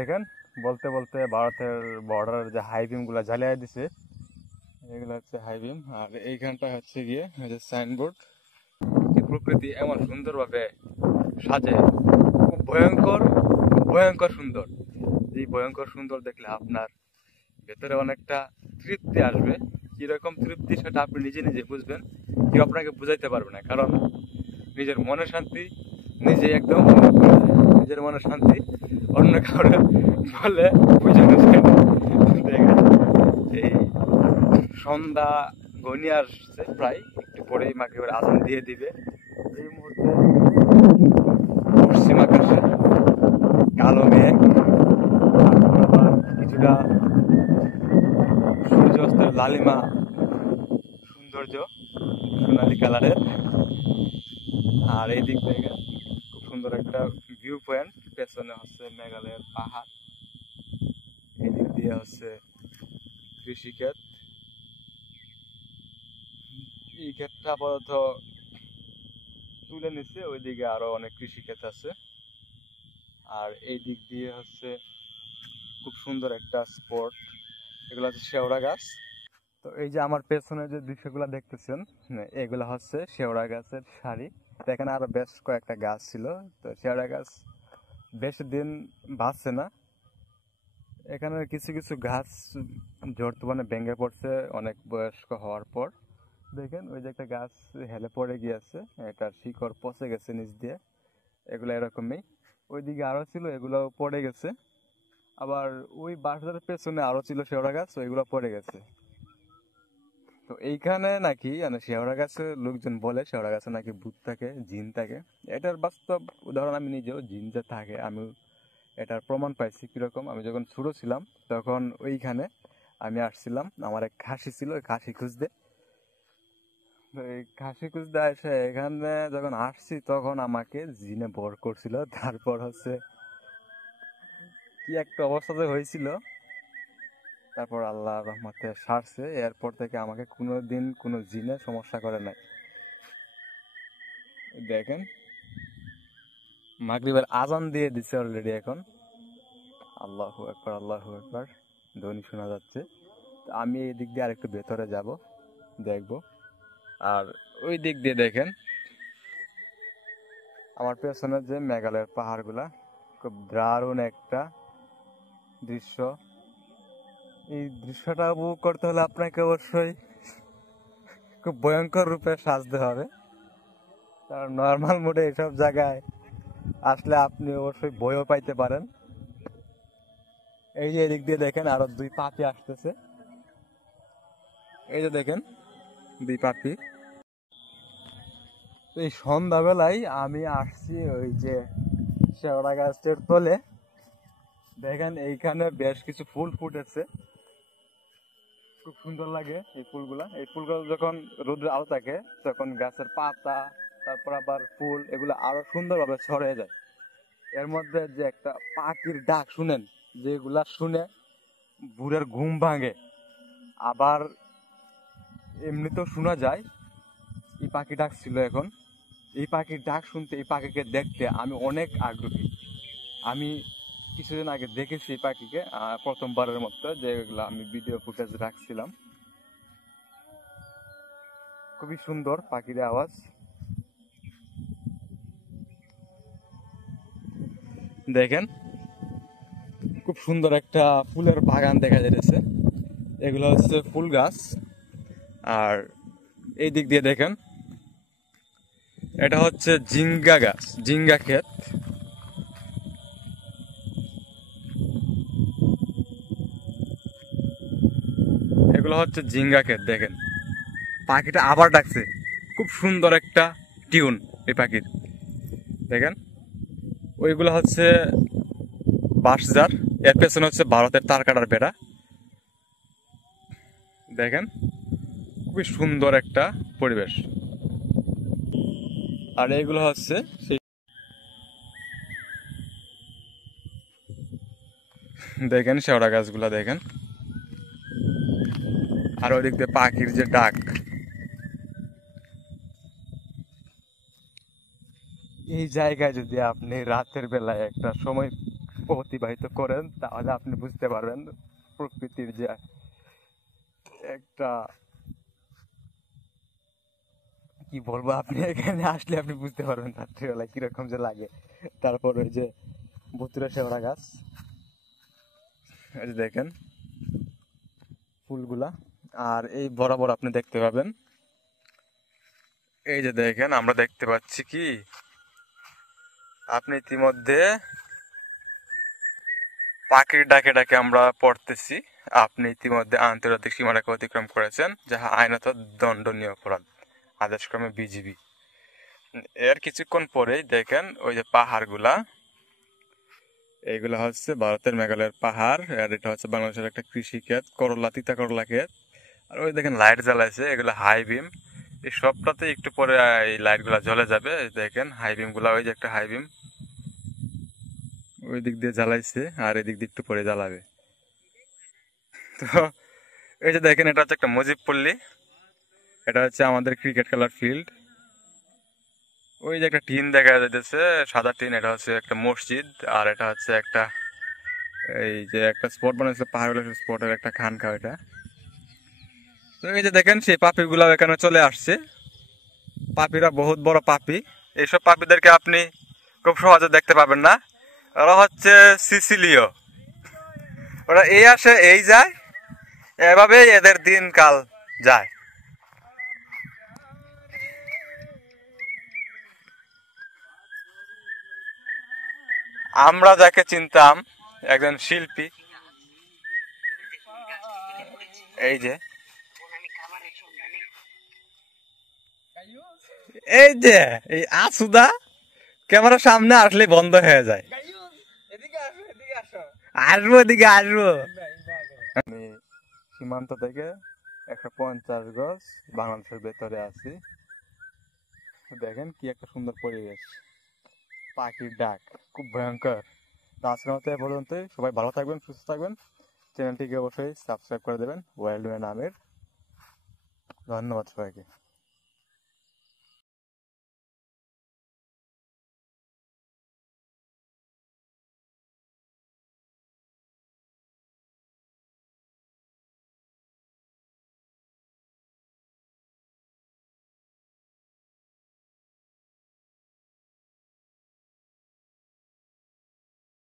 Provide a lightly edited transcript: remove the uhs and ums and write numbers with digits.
দেখেন, বলতে বলতে ভারতের বর্ডার যে হাই বিম গুলা জ্বালিয়ে দিছে, এগুলো হচ্ছে হাই বিম। আর এইখানটা হচ্ছে গিয়ে সাইনবোর্ড। প্রকৃতি এমন সুন্দরভাবে সাজে, খুব ভয়ঙ্কর, খুব ভয়ঙ্কর সুন্দর। এই ভয়ঙ্কর সুন্দর দেখলে আপনার ভেতরে অনেকটা তৃপ্তি আসবে। কিরকম তৃপ্তি সেটা আপনি নিজে নিজে বুঝবেন, কেউ আপনাকে বুঝাইতে পারবে না। কারণ নিজের মনের শান্তি নিজে একদম অনুভব করা যায়। নিজের মনের শান্তি অন্য কারণে বলে বোঝানো যায় না। দেখেন, এই সন্ধ্যা ঘনিয়ে আসছে, প্রায় একটু পরেই মাগরিবের আজান দিয়ে দিবে। এই মুহূর্তে পশ্চিম আকাশে কালো মেঘ, আবার কিছুটা সূর্যাস্তের লালিমা সৌন্দর্য, সোনালি কালারের। আর এই দিক থেকে খুব সুন্দর একটা ভিউ পয়েন্ট। পেছনে হচ্ছে মেঘালয়ের পাহাড়, এই দিক দিয়ে হচ্ছে কৃষিক্ষেত। এই ক্ষেতটা আপাতত তুলে নিচ্ছে, ওইদিকে আরো অনেক কৃষিক্ষেত আছে। আর এই দিক দিয়ে হচ্ছে খুব সুন্দর একটা স্পট, এগুলো হচ্ছে শেওড়া গাছ। তো এই যে আমার পেছনে যে দৃশ্যগুলো দেখতেছেন, এগুলো হচ্ছে শেওড়া গাছের সারি। এখানে আরো বেশ কয়েকটা গাছ ছিল, তো শেওড়া গাছ বেশি দিন বাঁচছে না। এখানে কিছু কিছু গাছ বর্তমানে ভেঙে পড়ছে অনেক বয়স্ক হওয়ার পর। দেখেন ওই যে একটা গাছ হেলে পড়ে গিয়েছে, এটার শিকড় পচে গেছে নিচ দিয়ে। এগুলো এরকমই, ওইদিকে আরো ছিল, এগুলো পড়ে গেছে। আবার ওই বাসার পেছনে আরো ছিল শেওড়া গাছ, ওইগুলো পড়ে গেছে। তো এইখানে নাকি মানে শেওড়া গাছে লোকজন বলে শেওড়া গাছে নাকি ভূত থাকে, জিন থাকে। এটার বাস্তব উদাহরণ আমি নিজেও, জিন যে থাকে আমি এটার প্রমাণ পাইছি। কিরকম, আমি যখন ছোট ছিলাম তখন ওইখানে আমি আসছিলাম, আমার এক খাসি ছিল, ওই খাসি খুঁজতে। তো এই খাসি খুঁজতে এসে এখানে যখন আসছি তখন আমাকে জিনে ভর করছিল। তারপর হচ্ছে কি একটা অবস্থাতে হয়েছিল, তারপর আল্লাহ রহমতে সারছে। এরপর থেকে আমাকে কোনোদিন কোনো জিনে সমস্যা করে নাই। দেখেন, মাগরিবের আজান দিয়ে দিচ্ছে অলরেডি এখন। আল্লাহু আকবার, আল্লাহু আকবার ধ্বনি শোনা যাচ্ছে। তো আমি এই দিক দিয়ে আরেকটু ভেতরে যাব, দেখব। আর ওই দিক দিয়ে দেখেন আমার পেছনে যে মেঘালয়ের পাহাড়গুলা, খুব দারুণ একটা দৃশ্য। এই দৃশ্যটা উপভোগ করতে হলে আপনাকে অবশ্যই খুব ভয়ঙ্কর রূপে সাজতে হবে। কারণ নর্মাল মোডে এসব জায়গায় আসলে আপনি অবশ্যই ভয়ও পাইতে পারেন। এই যে এদিক দিয়ে দেখেন আরো দুই পাপি আসতেছে, এই যে দেখেন দুই পাপি। এই সন্ধ্যাবেলায় আমি আসছি ওই যে শেওড়া গাছের তলে। দেখেন এইখানে বেশ কিছু ফুল ফুটেছে, খুব সুন্দর লাগে এই ফুলগুলা। এই ফুলগুলো যখন রোদের আলো থাকে তখন গাছের পাতা, তারপর আবার ফুল, এগুলো আরো সুন্দরভাবে ছড়িয়ে যায়। এর মধ্যে যে একটা পাখির ডাক শুনেন, যেগুলা শুনে ভোরের ঘুম ভাঙে। আবার এমনিতেও শোনা যায়, এই পাখি ডাক ছিল এখন। এই পাখির ডাক শুনতে, এই পাখিকে দেখতে আমি অনেক আগ্রহী। আমি কিছুদিন আগে দেখেছি এই পাখিকে, প্রথমবারের মতো, যেগুলো আমি ভিডিও ফুটেজ রাখছিলাম। খুবই সুন্দর পাখির আওয়াজ। দেখেন, খুব সুন্দর একটা ফুলের বাগান দেখা যাচ্ছে। এগুলো হচ্ছে ফুল গাছ। আর এই দিক দিয়ে দেখেন, এটা হচ্ছে জিঙ্গা গাছ, জিঙ্গা ক্ষেত। এগুলো হচ্ছে জিঙ্গা ক্ষেত। দেখেন পাখিটা আবার ডাকছে, খুব সুন্দর একটা টিউন এই পাখির। দেখেন ওইগুলো হচ্ছে বাঁশঝাড়, এর পেছনে হচ্ছে ভারতের তারকাটার বেড়া। দেখেন খুবই সুন্দর একটা পরিবেশ। আর এইগুলো হচ্ছে সেই, দেখেন শেওড়া গাছগুলা দেখেন। আর ওই দিক দিয়ে পাখির যে ডাক, এই জায়গায় যদি আপনি রাতের বেলায় একটা সময় অতিবাহিত করেন তাহলে আপনি বুঝতে পারবেন প্রকৃতির যে একটা, কি বলবো, আপনি এখানে আসলে আপনি বুঝতে পারবেন রাত্রিবেলা কিরকম যে লাগে। তারপর ওই যে ভুতুরে শেওড়া গাছ, এই যে দেখেন ফুলগুলা। আর এই বরাবর আপনি দেখতে পাবেন, এই যে দেখেন আমরা দেখতে পাচ্ছি কি, আপনি ইতিমধ্যে পাখির ডাকে ডাকে আমরা পড়তেছি, আপনি ইতিমধ্যে আন্তর্জাতিক সীমারেখা অতিক্রম করেছেন, যাহা আইনত দণ্ডনীয় অপরাধ, আদেশক্রমে বিজিবি। এর কিছুক্ষণ পরেই দেখেন ওই যে পাহাড়গুলা, এইগুলা হচ্ছে ভারতের মেঘালয়ের পাহাড়, আর এটা হচ্ছে বাংলাদেশের একটা কৃষি ক্ষেত, করলা, তিতা করলা ক্ষেত। আর ওই দেখেন লাইট জ্বালাইছে, এগুলো হাই বিম। এই সবটাতে একটু পরে এই লাইট গুলা জ্বলে যাবে। দেখেন হাই বিম গুলা, ওই যে একটা হাই বিম ওই দিক দিয়ে জ্বালাইছে, আর এদিক দিয়ে একটু পরে জ্বালাবে। তো এই যে দেখেন এটা হচ্ছে একটা মুজিবপল্লী, এটা হচ্ছে আমাদের ক্রিকেট খেলার ফিল্ড। ওই যে একটা টিন দেখা যাইতেছে, সাদা টিন, এটা হচ্ছে একটা মসজিদ। আর এটা হচ্ছে একটা, এই যে একটা স্পট বানাইছে পাহাড় স্পটের একটা খানকা এটা। তো এই যে দেখেন সেই পাপি গুলা এখানে চলে আসছে, পাপিরা বহুত বড় পাপি। এইসব পাপিদেরকে আপনি খুব সহজে দেখতে পাবেন না, ওরা হচ্ছে সিসিলীয়, ওরা এই আসে এই যায়, এভাবেই এদের দিনকাল যায়। আমরা যাকে চিনতাম একজন শিল্পী, এই যে এই যে এই আসুদা ক্যামেরার সামনে আসলে বন্ধ হয়ে যায়। আসবো এদিকে আসবো। আমি সীমান্ত থেকে 150 গজ বাংলাদেশের ভেতরে আছি। দেখেন কি একটা সুন্দর পরিবেশ, পাখির ডাক খুব ভয়ঙ্কর। তো আজকের মতো এ পর্যন্তই। সবাই ভালো থাকবেন, সুস্থ থাকবেন। চ্যানেলটিকে অবশ্যই সাবস্ক্রাইব করে দেবেন ওয়াইল্ড ম্যান আমির। ধন্যবাদ সবাইকে।